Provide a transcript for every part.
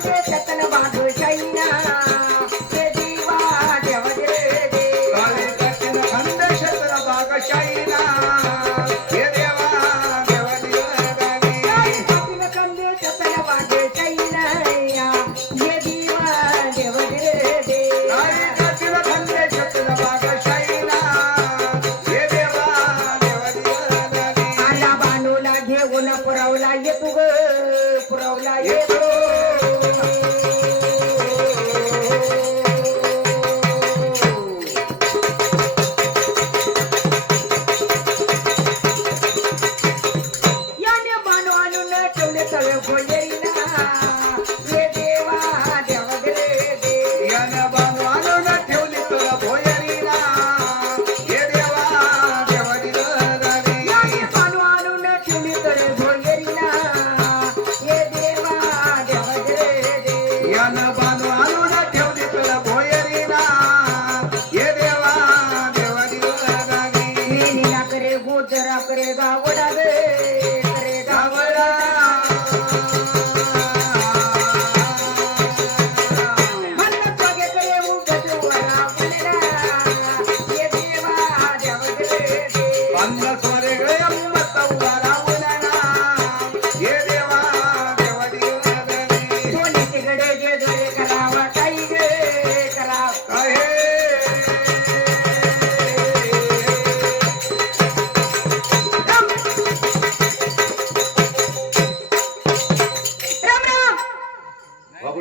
మాత్ర చెత్తను బాధ ठेवले तळे भोयरीला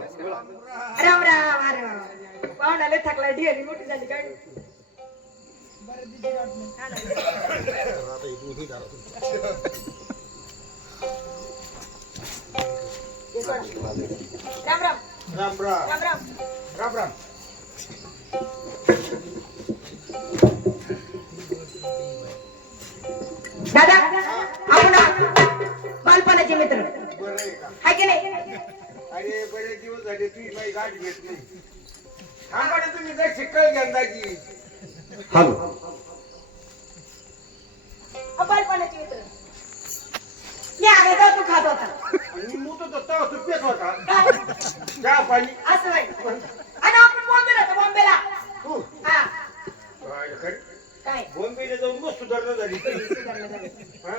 राम राम अरे वा. पाहुणाले थकला ढेरी मोठी झाली काय? राम राम. राम राम. राम राम. राम राम. दादा गाठ घेत नाही. थांबा ना तुम्ही जर शिकल यंदाची. हॅलो. अ, बालपणाचे मित्र. मी आगे तू खात होता. आणि मी तो दत्ता तू पेत होता. काय? चहा पाणी असं नाही आणि आपण बॉम्बेला होतो बॉम्बेला तू हा काय खरं? काय बॉम्बेला जाऊन मग सुधारणा झाली हा?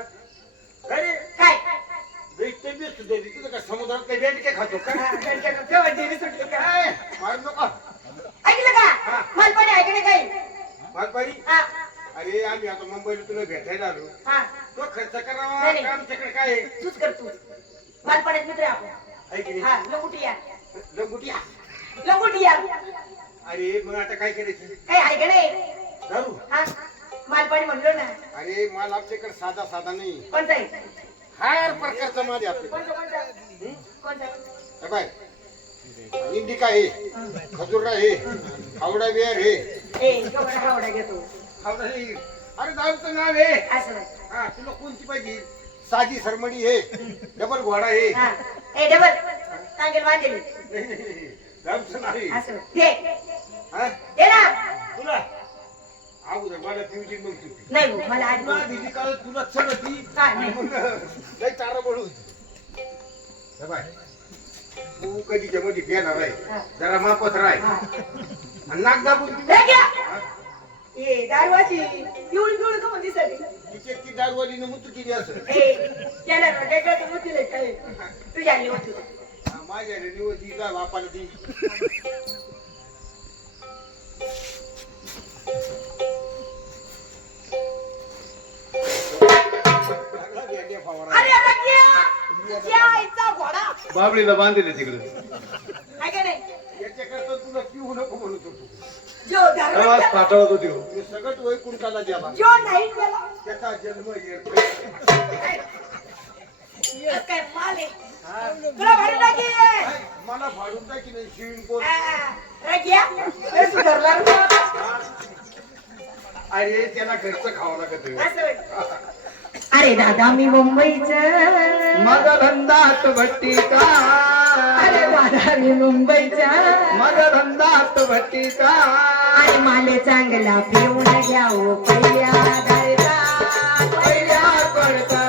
अरे काय बेस्ट बेस्ट सुधारली तुझं काय समुद्रात काही बेंडके खातो का हा, त्यांच्याकडे तेव्हा देवी सुटली का काय मार नका ऐकलं का मालपणी ऐकणे काही मालपारी हा. अरे आम्ही आता मुंबईला तुला भेटायला आलो. हा. तो खर्च करावा नाही, नाही. का आमच्याकडे काय आहे? तूच कर तू मालपण्यात मित्र आहे आपण. आहे की नाही? हा लंगुटी या. लंगोटी? लंगुटी या. अरे मग आता काय करायचं? काही ऐकणे दारू हा मालपाणी म्हणलो ना. अरे माल आपल्याकडे साधा साधा नाही. कोणता आहे? हर प्रकारचा माल आहे आपल्याकडे. कोणता कोणता? कोणता? हे बाय. इंडिका आहे खजुरा आहे हावडा बिअर आहे. ए हावडा घेतो. हे. अरे नाव आहे असं. नाही. हा तुला कोणती पाहिजे? साधी सरमडी आहे डबल घोडा आहे हा. A double. सांगेल वाजेल नाही, नाही, नाही. दारूचं नाव आहे असं. दे हा? दे ना. तुला? अगोदर मला पिवजी मग तू. पी. नाही भाऊ, मला आज तुला दिली काळ तुला चढती काय नाही. मग लय चारा बळू बाय. तू कधीच्या मध्ये घेणार हा. आहे जरा मापत राय हा. नाक दाबून हे घ्या. ए दारवाची एवढी पिवळी का म्हणते सगळी तिचे ती दारवालीनं केली असं. ए त्याला होती काय? होती हा, माझ्या रेणीवरती जा बापाला ती लागला भेंड्या फवारा. अरे रग्या घोडा. बाबळीला बांधले तिकडे. आहे का नाही? याच्याकरता तुला पिऊ नको म्हणत होतो. जो आवाज धर्म पाठवत होती हो. मी सगळं वैकुंठाला गेला जो नाही गेला. त्याचा जन्म येतो आज काय माल आहे? तुला भारी लागे मला फाडून टाकी नाही? शिवीन कोण? रग्या हे. सुधारला रे बाबा. अरे त्याला घरचं खावं लागत असं होय. अरे दादा मी मुंबईच. मग धंदात भट्टीचा अरे दादा मी मुंबईचा. मग धंदात भट्टीचा अरे माले चांगला पिऊन घ्यावं पहिल्या पहिल्या पडता.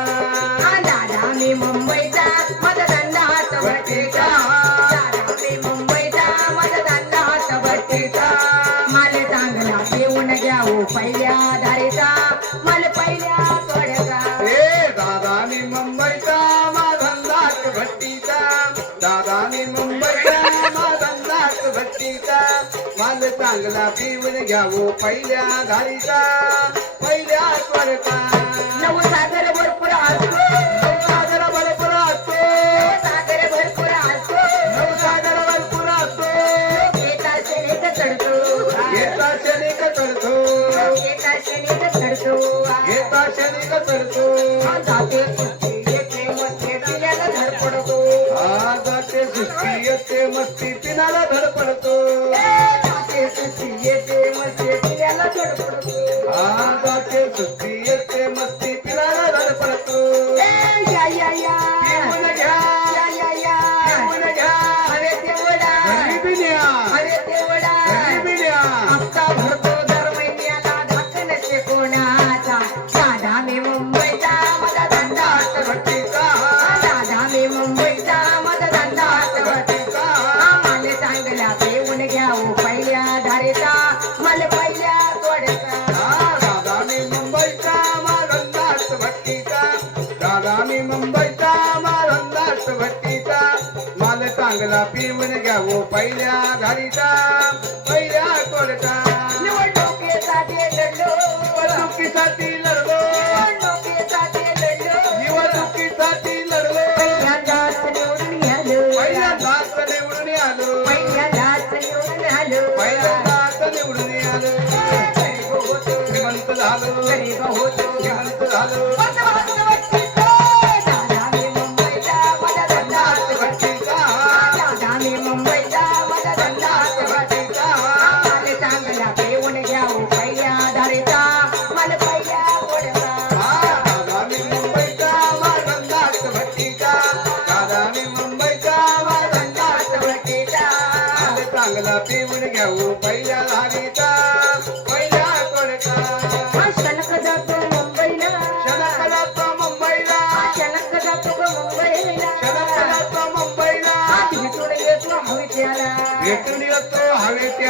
मातीचा माल चांगला पिऊन घ्यावो पहिल्या घालीचा पहिल्या स्वरता नव सागर भरपूर असतो. नव सागर भरपूर असतो. सागर भरपूर असतो. नव सागर भरपूर असतो. येता शनिक चढतो. येता शनिक चढतो. येता शनिक चढतो. येता शनिक चढतो. जाते पिऊन घ्यावो पहिल्या घालीचा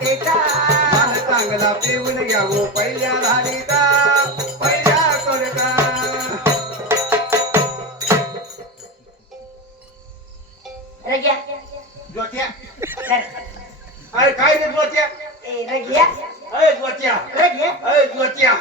टेका चांगला पिऊन घ्यावं पहिल्या धारिता पहिल्या कोरता अरे काय रे ज्योत्या अरे ज्योत्या अरे ज्योत्या